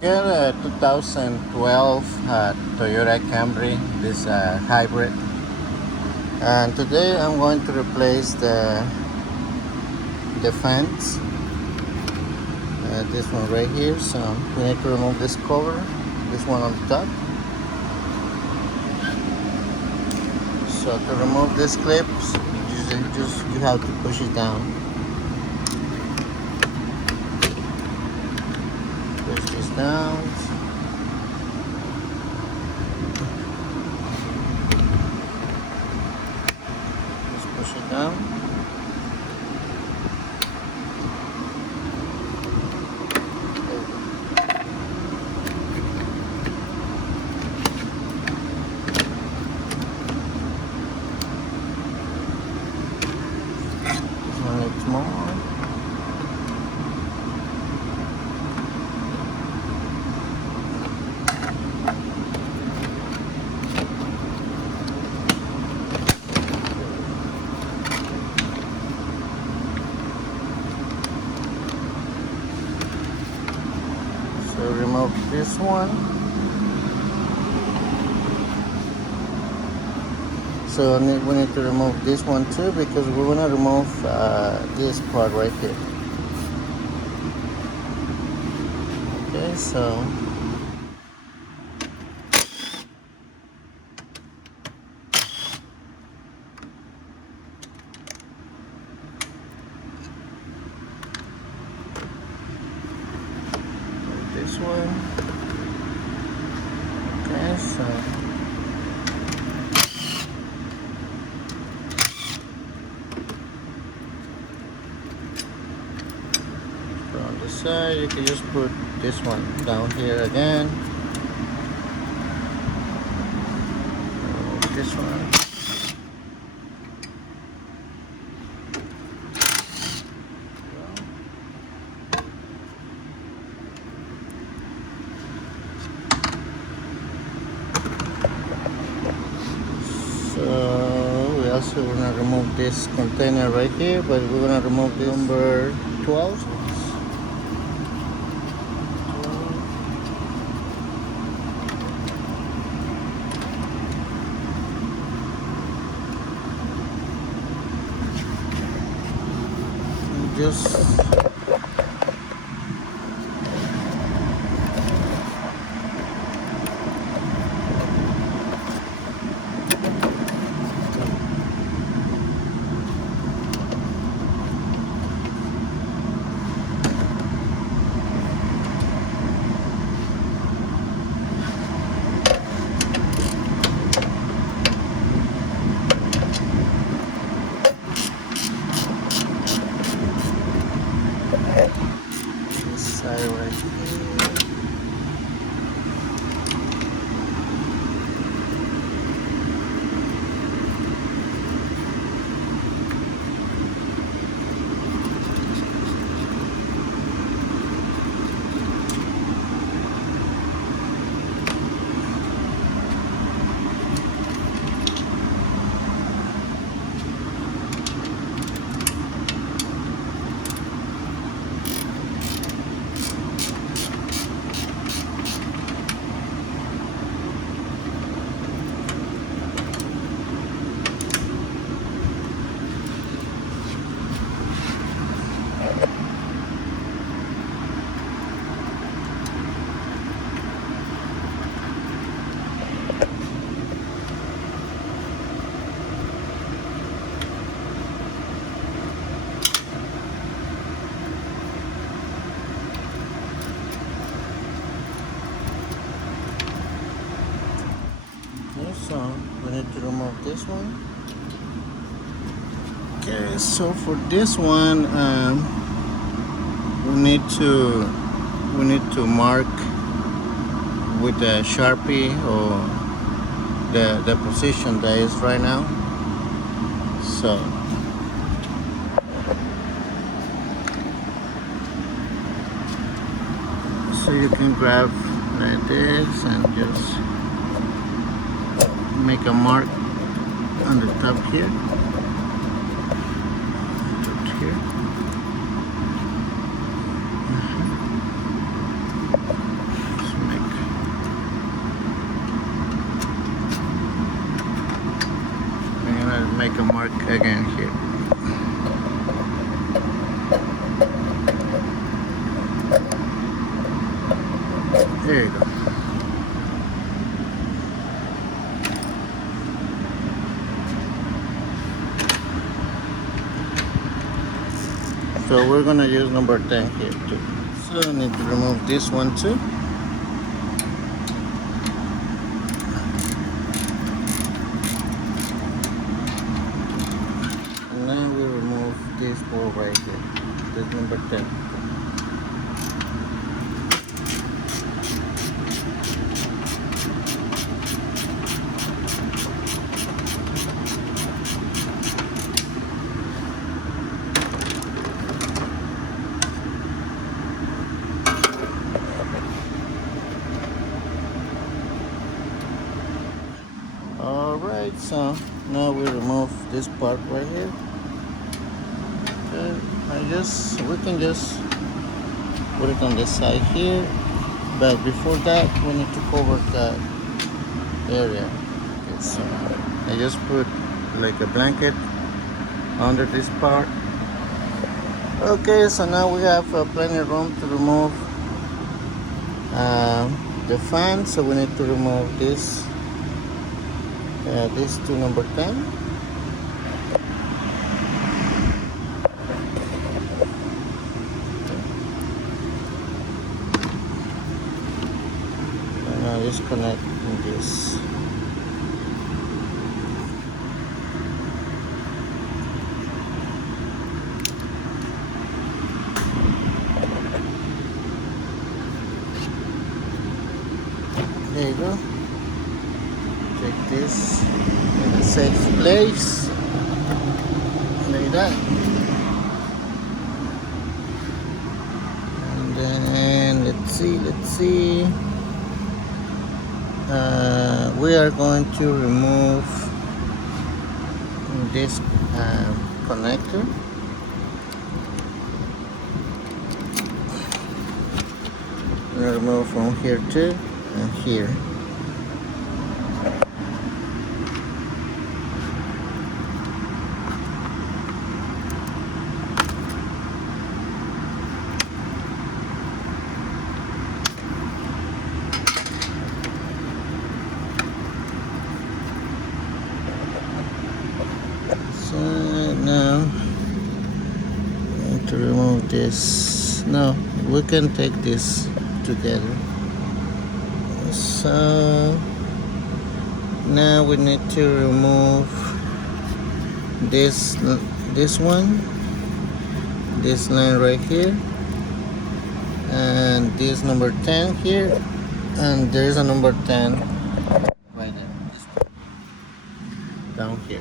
Got a 2012 Toyota Camry, this hybrid, and today I'm going to replace the fence, this one right here. So we need to remove this cover, this one on the top. So to remove these clips, you have to push it down. Push this down. Just push it down. This one needs more. So remove this one. So we need to remove this one too, because we want to remove this part right here. Okay, so this one. Okay, so on the side, you can just put this one down here again. Remove this one. So we also want to remove this container right here, but we're going to remove the number 12. Just this side right here. So we need to remove this one. Okay, so for this one, we need to mark with a Sharpie or the position that is right now. So you can grab like this and just make a mark on the top here. make a mark again here. There you go. So we're gonna use number 10 here too. So I need to remove this one too. And then we remove this bolt right here. This number 10. Alright, so now we remove this part right here. Okay, we can just put it on the side here, but before that we need to cover that area. Okay, so I just put like a blanket under this part. Okay, so now we have plenty of room to remove the fan, so we need to remove this these two number 10. And now disconnect this. There you go. Take this in a safe place, like that. And then let's see. We are going to remove this connector. We're gonna remove from here too, and here. So now I need to remove this. No, we can take this together. So now we need to remove this one, this line right here, and this number 10 here, and there's a number 10 right there, down here.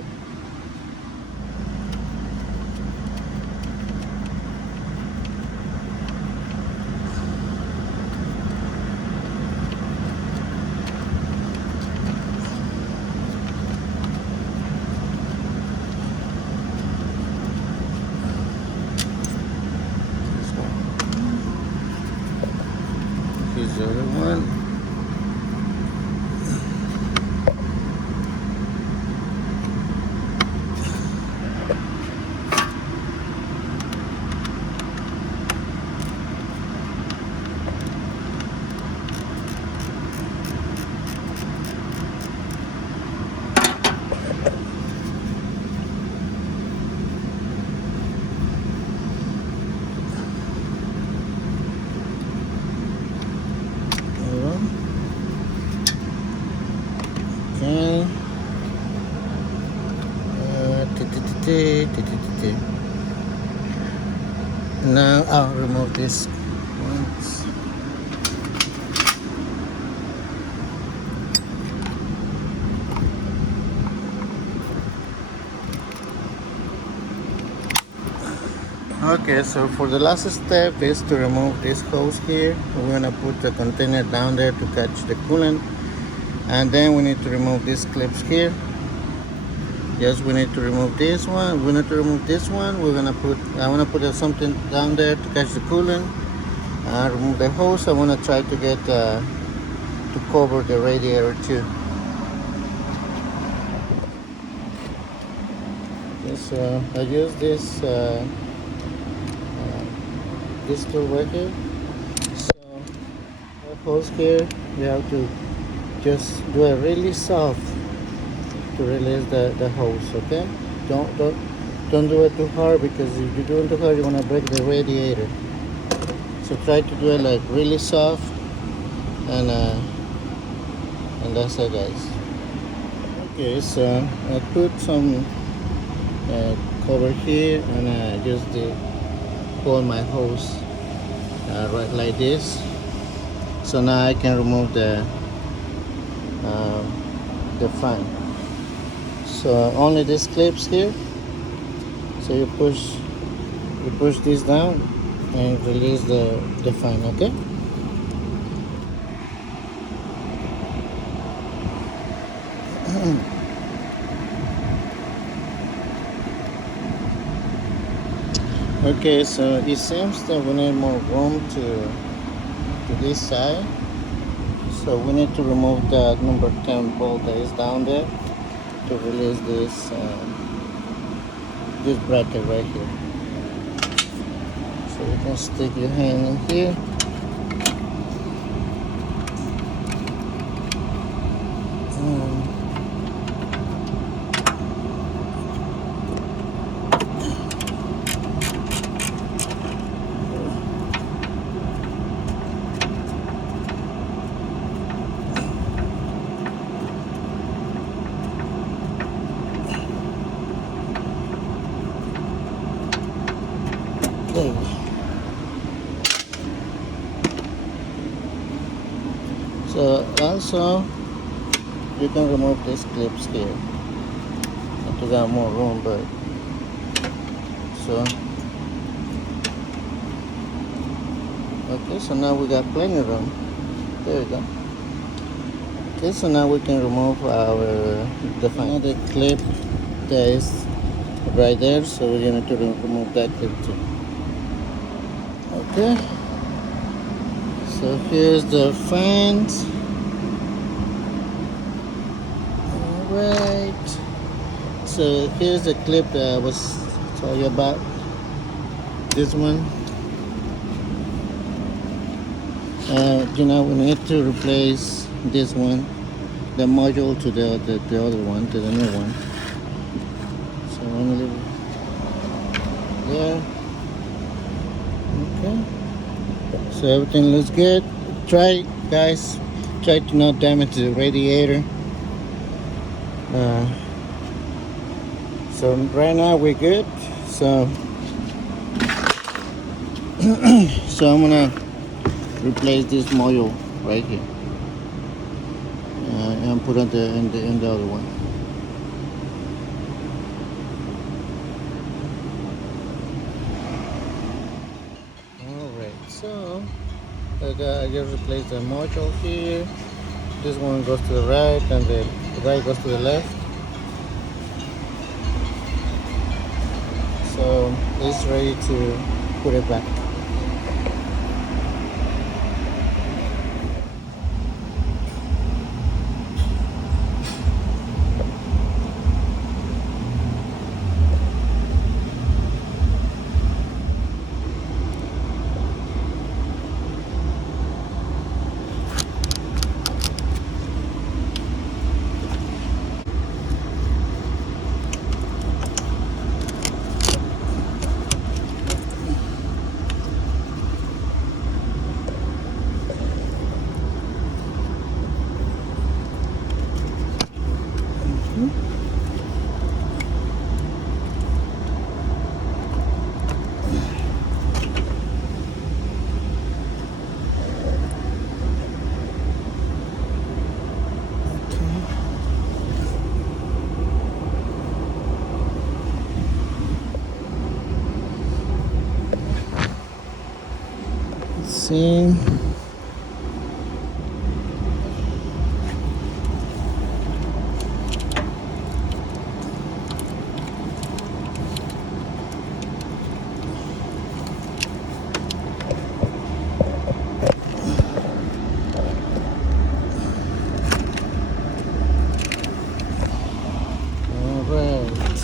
Here's the other one. Okay. Now I'll remove this once. Okay, so for the last step is to remove this hose here. We're gonna put the container down there to catch the coolant, and then we need to remove these clips here. Yes, we need to remove this one. We need to remove this one. I want to put something down there to catch the coolant. Remove the hose. I want to try to get to cover the radiator too. So I use this tool right here. So our hose here, you have to just do it really soft to release the hose. Okay, don't don't don't do it too hard, because if you do it too hard, you're gonna break the radiator. So try to do it like really soft, and that's it, guys. Okay, so I put some cover here, and I just pull my hose right like this. So now I can remove the fan. So only these clips here. So you push this down and release the fan. Okay. Okay, so it seems that we need more room to this side. So we need to remove that number 10 bolt that is down there to release this bracket right here. So you can stick your hand in here. There. So also you can remove these clips here to get more room, but so okay, so now we got plenty of room. There we go. Okay, so now we can remove another clip that is right there, so we're going to remove that clip too. Okay, so here's the fans. Alright, so here's the clip that I was telling you about, this one. We need to replace this one, the module, to the other one, to the new one. So I'm gonna leave it there. Okay, so everything looks good. Try, guys, try to not damage the radiator. So right now we're good. So so I'm gonna replace this module right here, and put it in the other one. Alright, so I just replaced the module here. This one goes to the right, and the right goes to the left. So it's ready to put it back. See. Alright.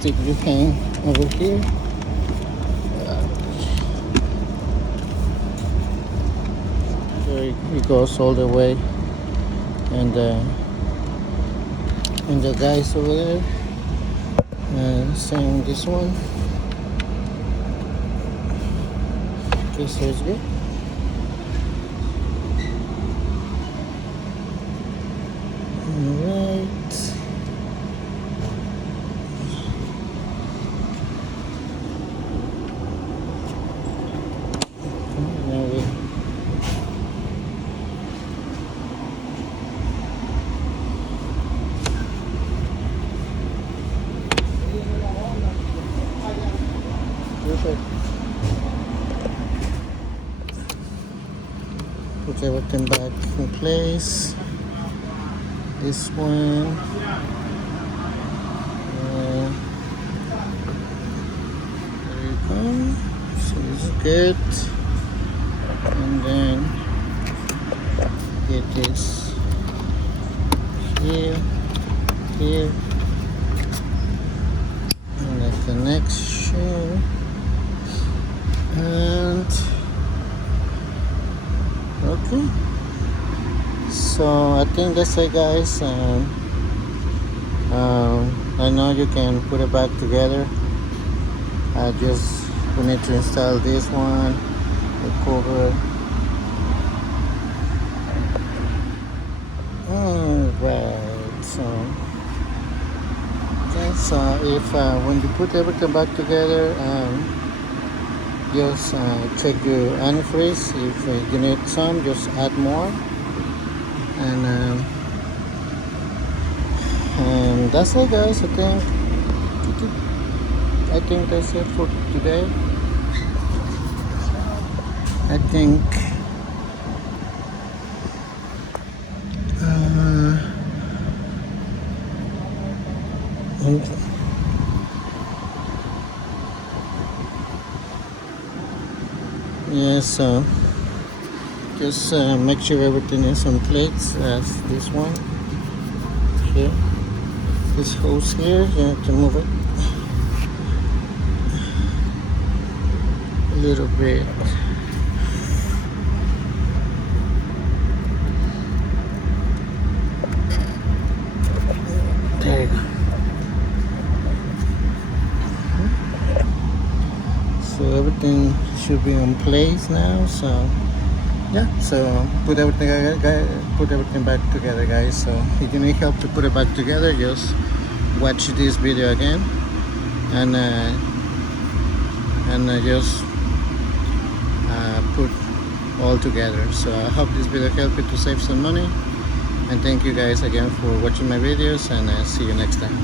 plastic you hang over here. There it goes all the way, and the guys over there, same this one. Okay, so it's good. Alright. Perfect. Put everything back in place. This one. There you go. So this is good. And then get this here, here, and the connection. And okay, so I think that's it, guys. I know you can put it back together. We need to install this one, the cover. Alright, so okay, so if when you put everything back together, just check your antifreeze. If you need some, just add more. And that's it, guys. I think that's it for today. I think yeah, so just make sure everything is on plates as this one here. This hose here, you have to move it a little bit. There you go. So everything should be in place now. So yeah, so put everything back together, guys. So if you need help to put it back together, just watch this video again, and just put all together. So I hope this video helped you to save some money, and thank you guys again for watching my videos, and see you next time.